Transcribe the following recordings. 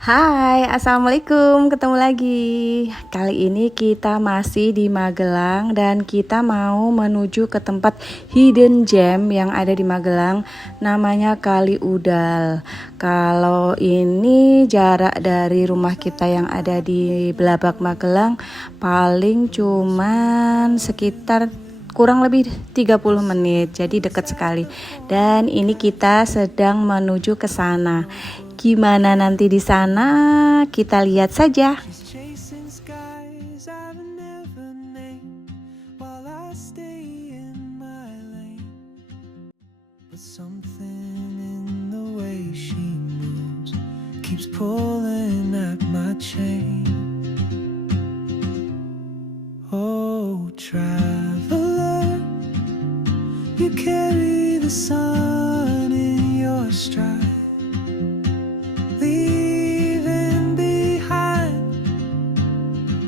Hai, assalamualaikum. Ketemu lagi. Kali ini kita masih di Magelang dan kita mau menuju ke tempat hidden gem yang ada di Magelang, namanya Kali Udal. Kalau ini jarak dari rumah kita yang ada di Belabak Magelang paling cuman sekitar kurang lebih 30 menit, jadi dekat sekali. Dan ini kita sedang menuju ke sana. Gimana nanti di sana? Kita lihat saja. Pulling at my chain. Oh, traveler, you carry the sun in your stride, leaving behind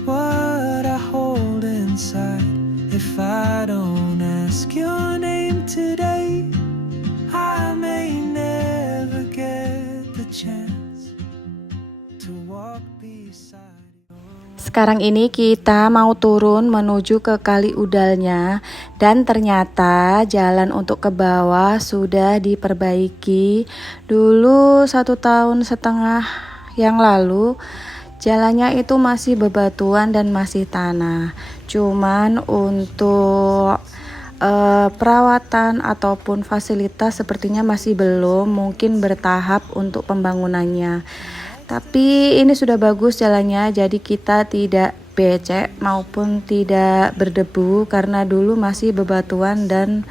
what I hold inside. If I don't ask your name today, I may never get the chance. Sekarang ini kita mau turun menuju ke Kali Udalnya dan ternyata jalan untuk ke bawah sudah diperbaiki. Dulu 1,5 tahun yang lalu jalannya itu masih bebatuan dan masih tanah. Cuman untuk perawatan ataupun fasilitas sepertinya masih belum, mungkin bertahap untuk pembangunannya. Tapi ini sudah bagus jalannya, jadi kita tidak becek maupun tidak berdebu karena dulu masih bebatuan dan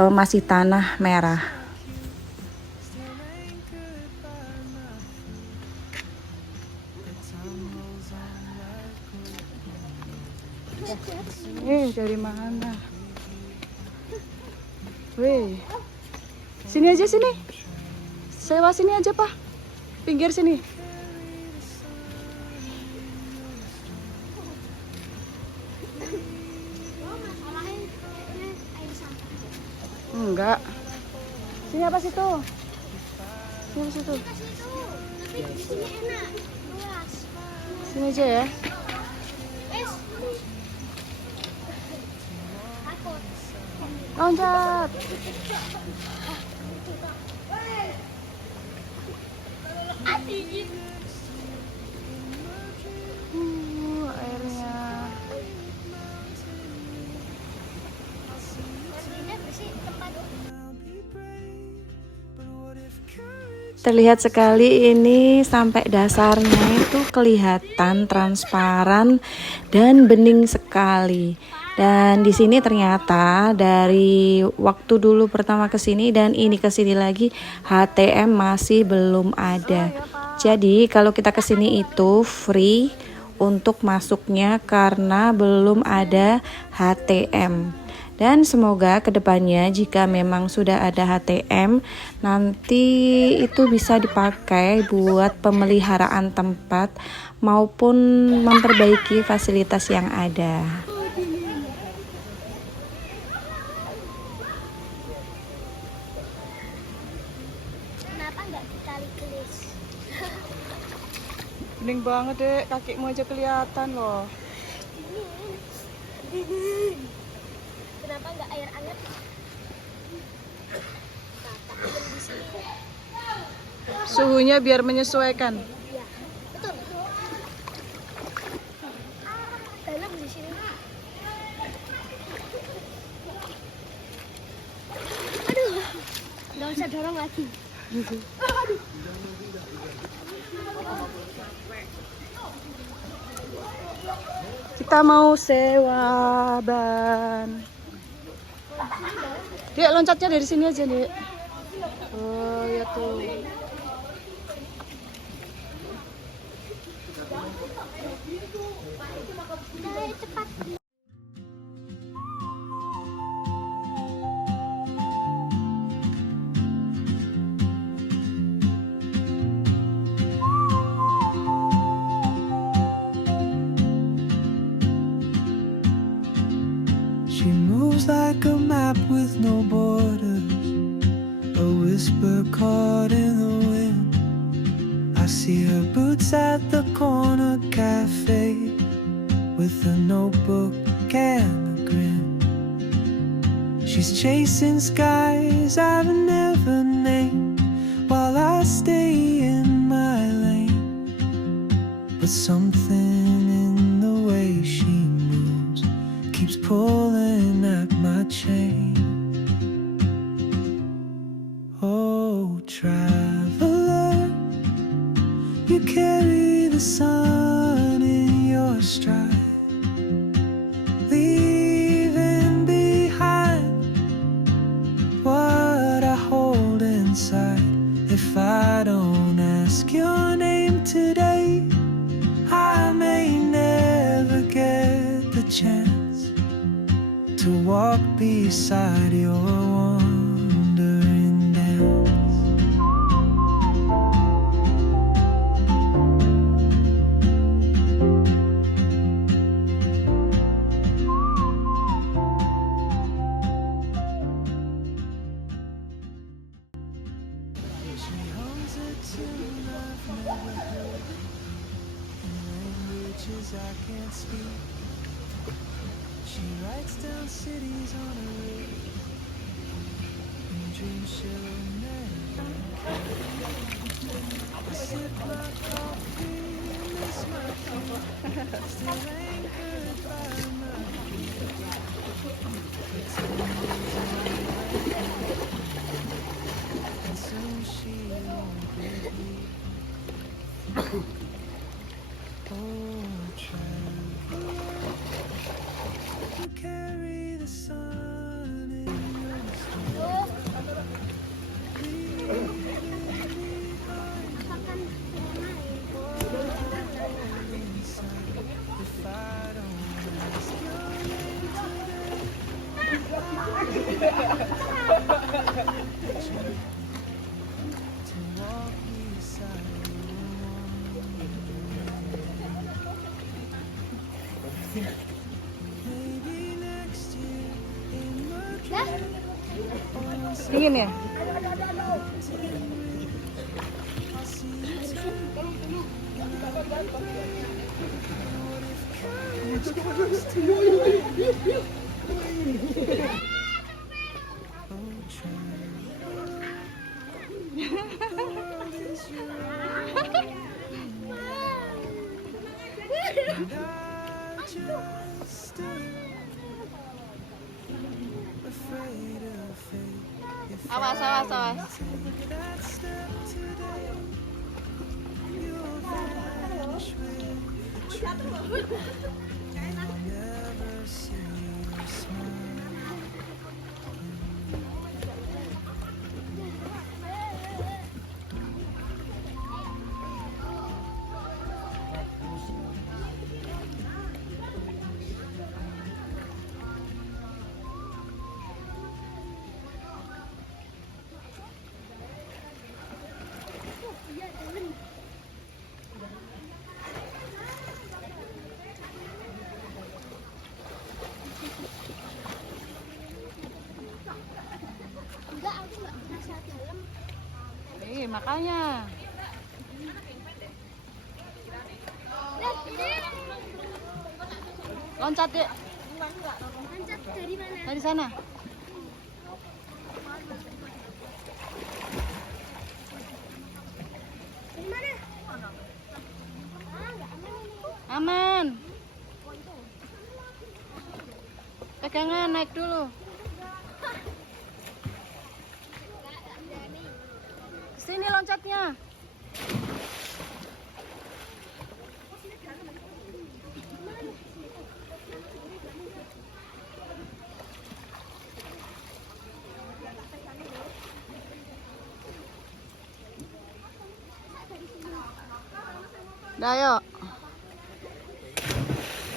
masih tanah merah. Dari mana? Wih, sini aja sini. Sewa sini aja Pak, pinggir sini. Enggak. Sini apa situ? Sini apa situ? Tapi di sini enak. Luas. Sini aja ya. Loncat. Airnya. Terlihat sekali ini sampai dasarnya itu kelihatan transparan dan bening sekali. Dan di sini ternyata dari waktu dulu pertama ke sini dan ini ke sini lagi HTM masih belum ada. Jadi kalau kita ke sini itu free untuk masuknya karena belum ada HTM. Dan semoga kedepannya jika memang sudah ada HTM nanti itu bisa dipakai buat pemeliharaan tempat maupun memperbaiki fasilitas yang ada. Kenapa nggak ditarik kelis? Bening banget deh, kakimu aja kelihatan loh. Kenapa nggak air anget? Di sini. Suhunya biar menyesuaikan. Ya, betul. Dalam di sini. Aduh, nggak usah dorong lagi. Kita mau sewa ban. Dek, loncatnya dari sini aja, Dek. Oh, ya tuh. Cepat. She moves like a map with no borders, a whisper caught in the wind. I see her boots at the corner cafe with a notebook and a grin. She's chasing skies I've never named while I stay in my lane. But something in the way she moves keeps pulling at my chain. Oh, traveler, you carry the sun in your stride, leaving behind what I hold inside. If I don't ask your name today, I may never get the chance to walk beside your wandering dance. She hums a tune I've never heard in languages I can't speak. She writes down cities on a rake and dreams she'll never care. I sip my coffee, miss my feet, still anchored by my feet. And soon she won't be here. Oh, traveler, you carry the sun in your stride, leaving behind what I hold inside. If I don't ask your name today, to walk beside you. Maybe next year in Madrid. Dingin ya? I'll see you turn. What if courage comes to you? Oh, traveler, the world is your and I just stood afraid of fate. If Awas, I awas, awas. take that step today, you'll vanish with the truth, and I'll never see your smile. Enggak, aku nggak bisa dalam. Makanya. Loncat deh. Loncat dari mana? Dari sana. Dari mana? Ah, nggak aman ini. Aman. Pegangan, naik dulu. Sini loncatnya. Dah, yuk.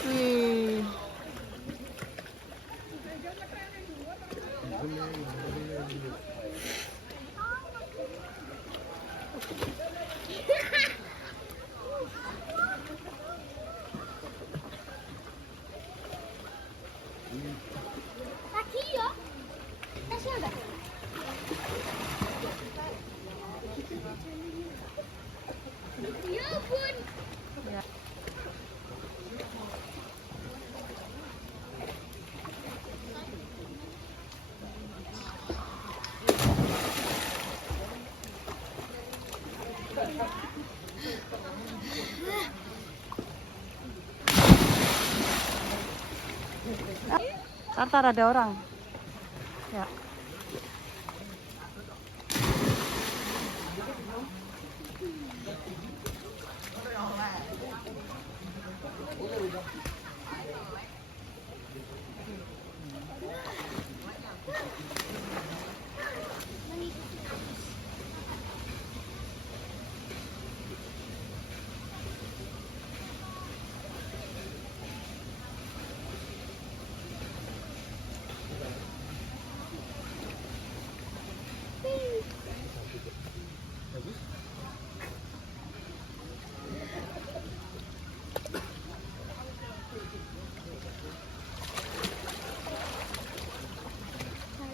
Wih. Kaki ya? Tasnya enggak? kebun. Ya. Tartar ada orang. Ya.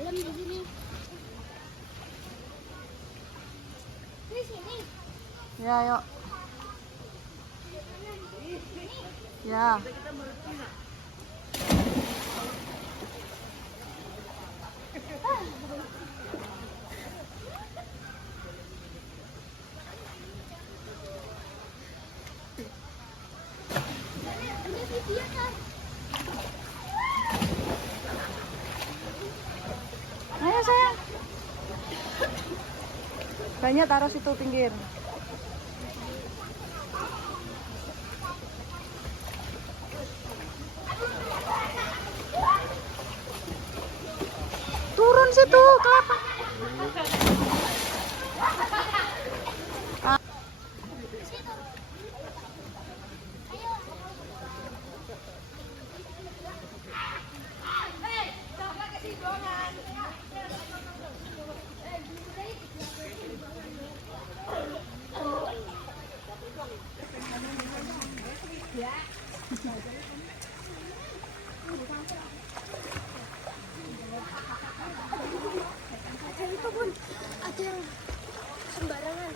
Dalam di sini. Di sini. Ya, yuk. Ya. Ini video kan. Ayo sayang. Banyak taruh situ pinggir. Turun situ kelapa. Ada itu pun ada yang sembarangan.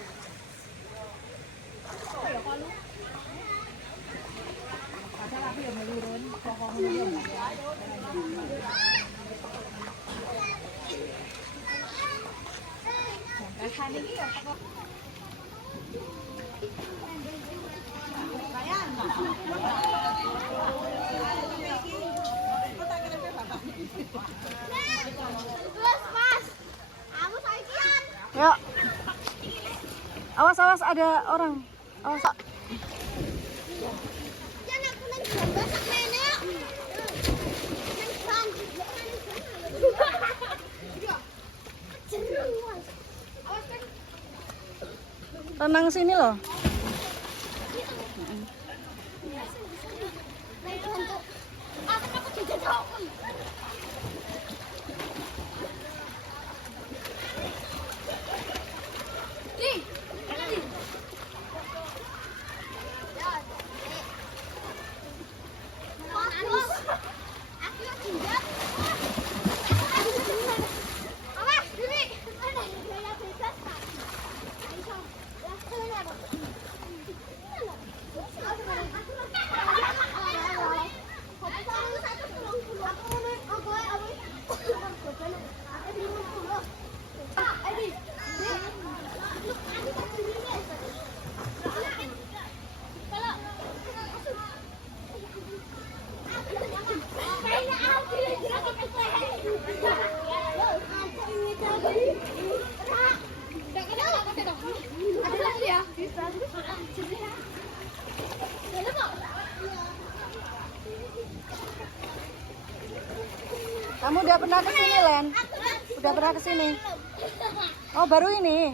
Terus mas, aku sakian. Yuk. Awas awas ada orang. Awas. Jangan aku nang gambar sak nenek. Nang jeru mas. Awas kan. Renang sini loh. Naik untuk. Aku jajan rokok. Nih, nih. Awas, aku yang tindak. Awas, Bibi. Ada bebas, Pak. Ayo, ada lagi ya? Kamu udah pernah ke sini, Len? Udah pernah ke sini? Oh, baru ini.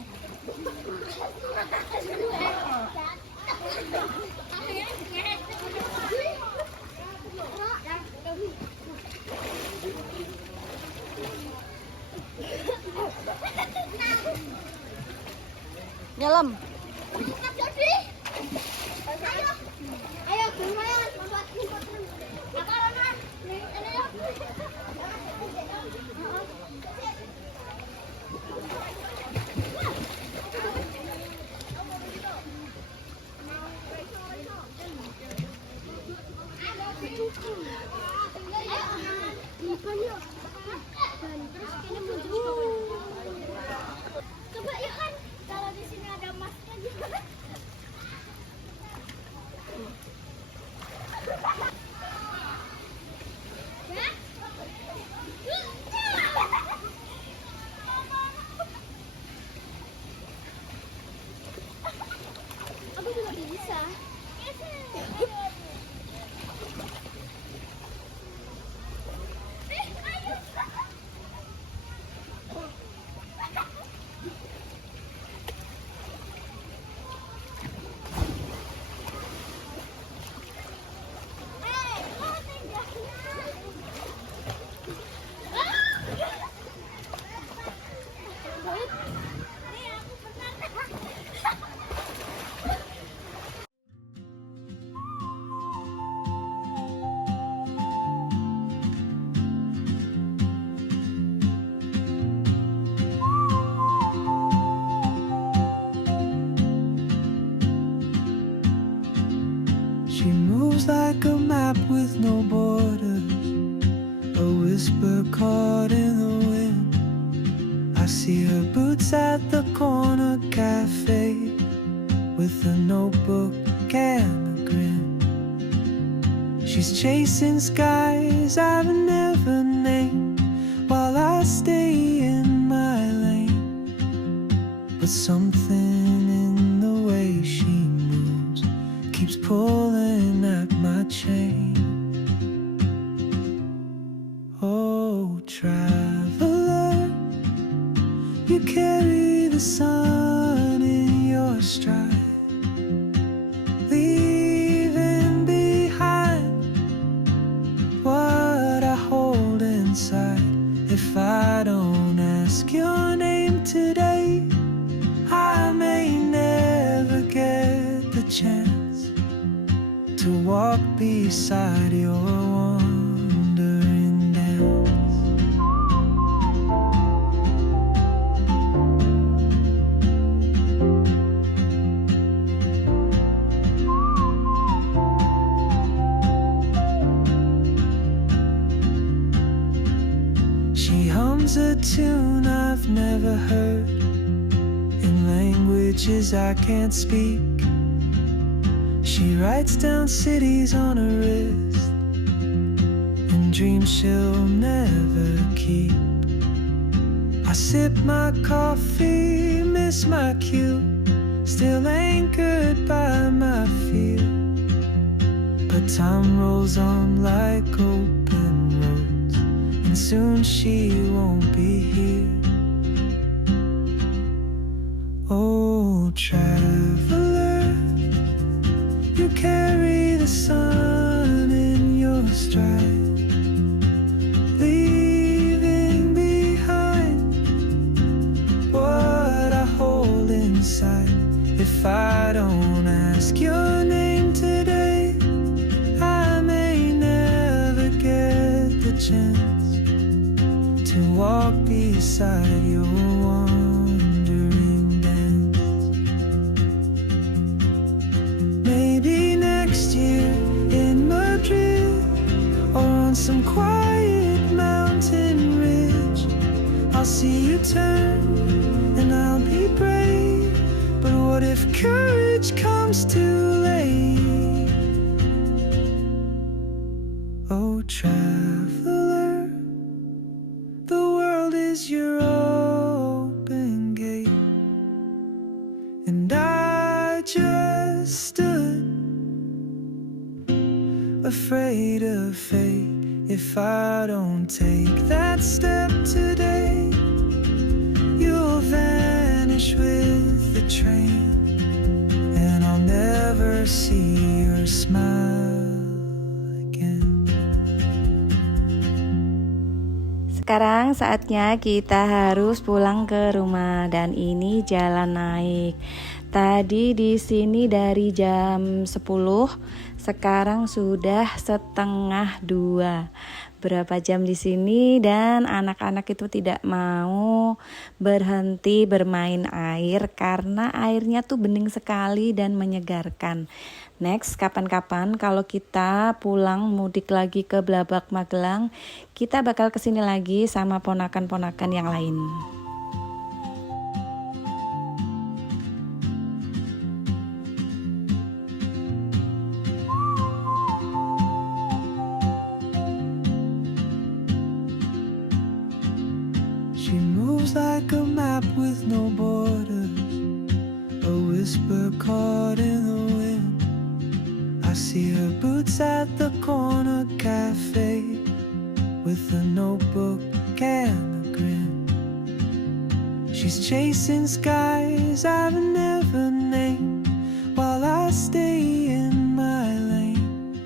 Nyelam. Ayo, lumayan. Makanan. depan yuk. Dan terus kayaknya muncul. Coba yuk kan. Kalau di sini ada masnya juga. Ya? Aku juga bisa. She moves like a map with no borders, a whisper caught in the wind. I see her boots at the corner cafe, with a notebook and a grin. She's chasing skies I've never named, while I stay in my lane. But something in the way she moves keeps pulling at my chain. Oh, traveler, you carry the sun in your stride, leaving behind what I hold inside. If I don't ask your name today, I may never get the chance to walk beside your wandering dance. She hums a tune I've never heard, in languages I can't speak. She writes down cities on her wrist, and dreams she'll never keep. I sip my coffee, miss my cue, still anchored by my fear. But time rolls on like open roads, and soon she won't be here. Oh, traveler, you carry the sun in your stride, leaving behind what I hold inside. If I don't ask your name today, I may never get the chance to walk beside your wandering dance. Maybe next year in Madrid, or on some quiet mountain ridge, I'll see you turn and I'll be brave. But what if courage comes too late? Oh, traveler, the world is your open gate, and I just stood afraid of fate. If I don't take that step today, you'll vanish with the train, and I'll never see your smile again. Sekarang saatnya kita harus pulang ke rumah, dan ini jalan naik. Tadi di sini dari jam 10, sekarang sudah 1:30. Berapa jam di sini dan anak-anak itu tidak mau berhenti bermain air karena airnya tuh bening sekali dan menyegarkan. Next, kapan-kapan kalau kita pulang mudik lagi ke Blabak Magelang, kita bakal kesini lagi sama ponakan-ponakan yang lain. She moves like a map with no borders, a whisper caught in the wind. I see her boots at the corner cafe with a notebook and a grin. She's chasing skies I've never named while I stay in my lane.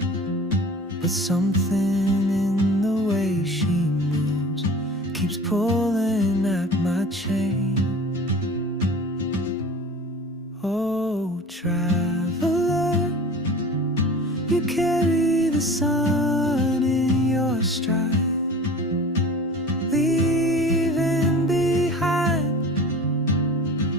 But something in the way she moves keeps pulling at my chain. Oh, traveler, you carry the sun in your stride, leaving behind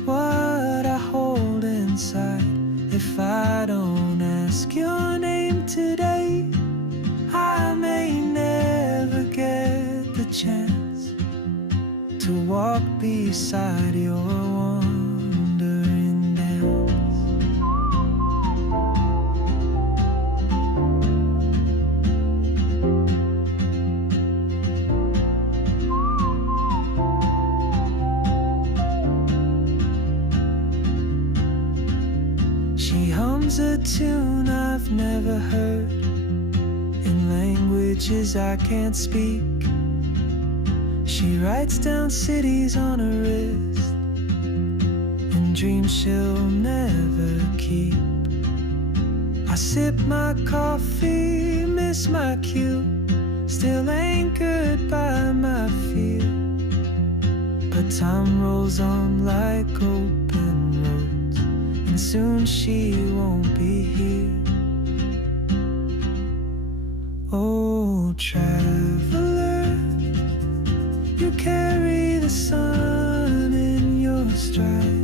what I hold inside. If I don't ask your name today, I may never get the chance to walk beside your wandering dance. She hums a tune I've never heard in languages I can't speak. She writes down cities on her wrist and dreams she'll never keep. I sip my coffee, miss my cue, still anchored by my fear. But time rolls on like open roads, and soon she won't be here. Oh, traveler, you carry the sun in your stride,